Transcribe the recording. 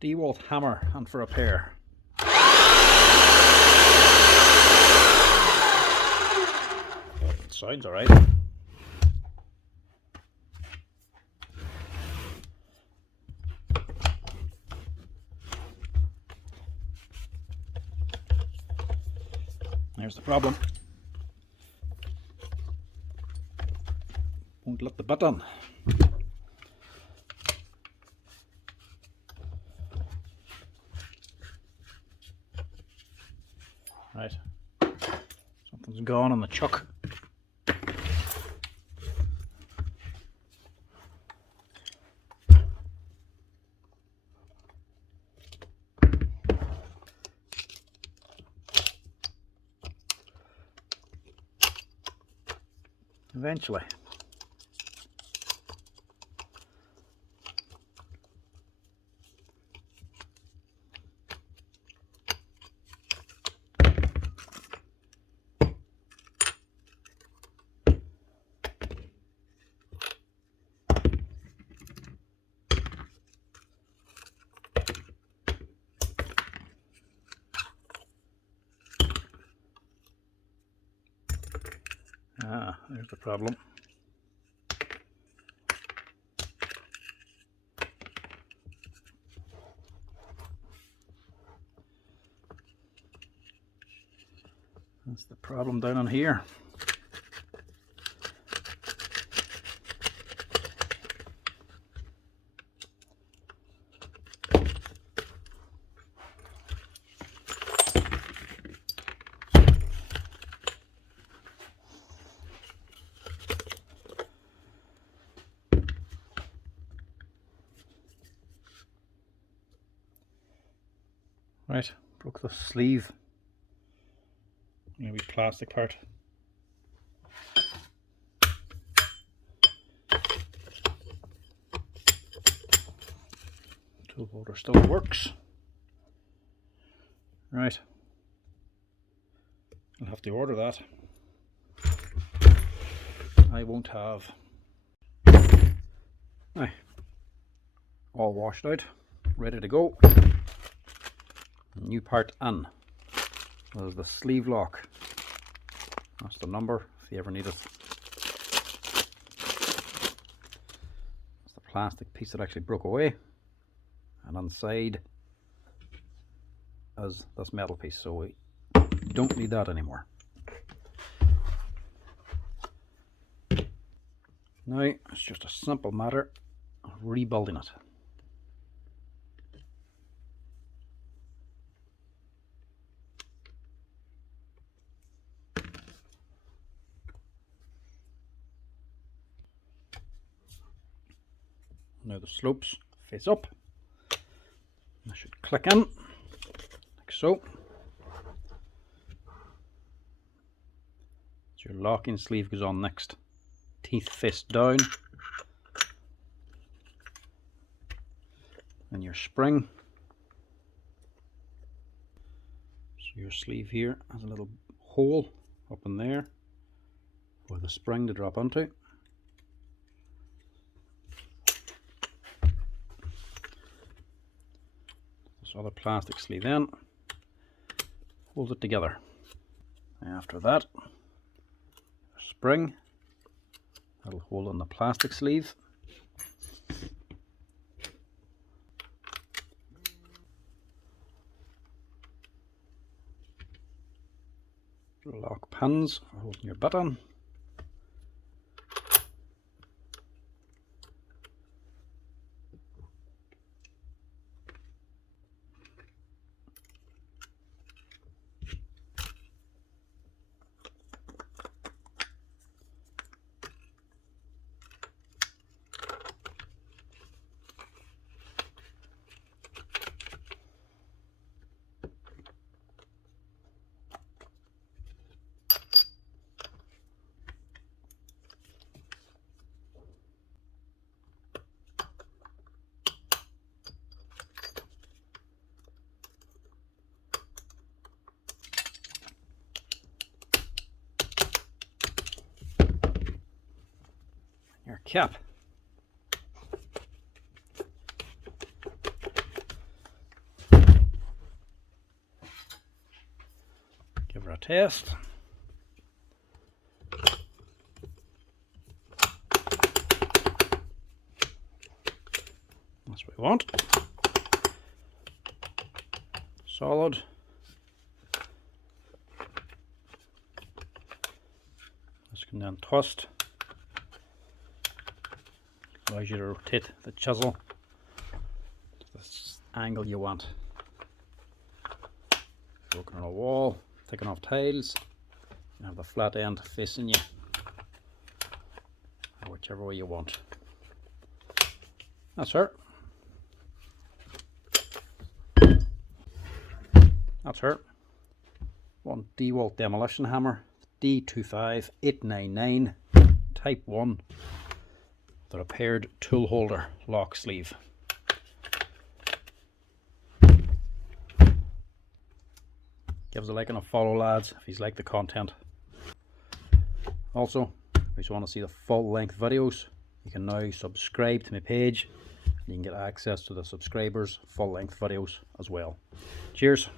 Dewalt hammer and for repair. It sounds alright. There's the problem. Won't let the button. Right, something's gone on the chuck. Eventually. There's the problem. That's the problem down on here. Right, broke the sleeve. Maybe plastic part. Tool holder still works. Right, I'll have to order that. I won't have. Now, all washed out, ready to go. New part in. There's the sleeve lock. That's the number if you ever need it. That's the plastic piece that actually broke away, and inside is this metal piece, so we don't need that anymore. Now it's just a simple matter of rebuilding it. Now the slopes face up. I should click in, like so. So your locking sleeve goes on next. Teeth face down. And your spring. So your sleeve here has a little hole up in there for the spring to drop onto. Other plastic sleeve in, hold it together. After that, spring, that'll hold on the plastic sleeve. Lock pins for holding your button. Your cap. test. That's what we want. Solid. This can then twist. Allows you to rotate the chisel to the angle you want. If you're working on a wall, taking off tiles, you have the flat end facing you, or whichever way you want. That's her. That's her. One Dewalt Demolition hammer, D25899 Type 1, the repaired tool holder lock sleeve. Give us a like and a follow, lads, if you like the content. Also, if you want to see the full length videos, you can now subscribe to my page. You can get access to the subscribers full length videos as well. Cheers.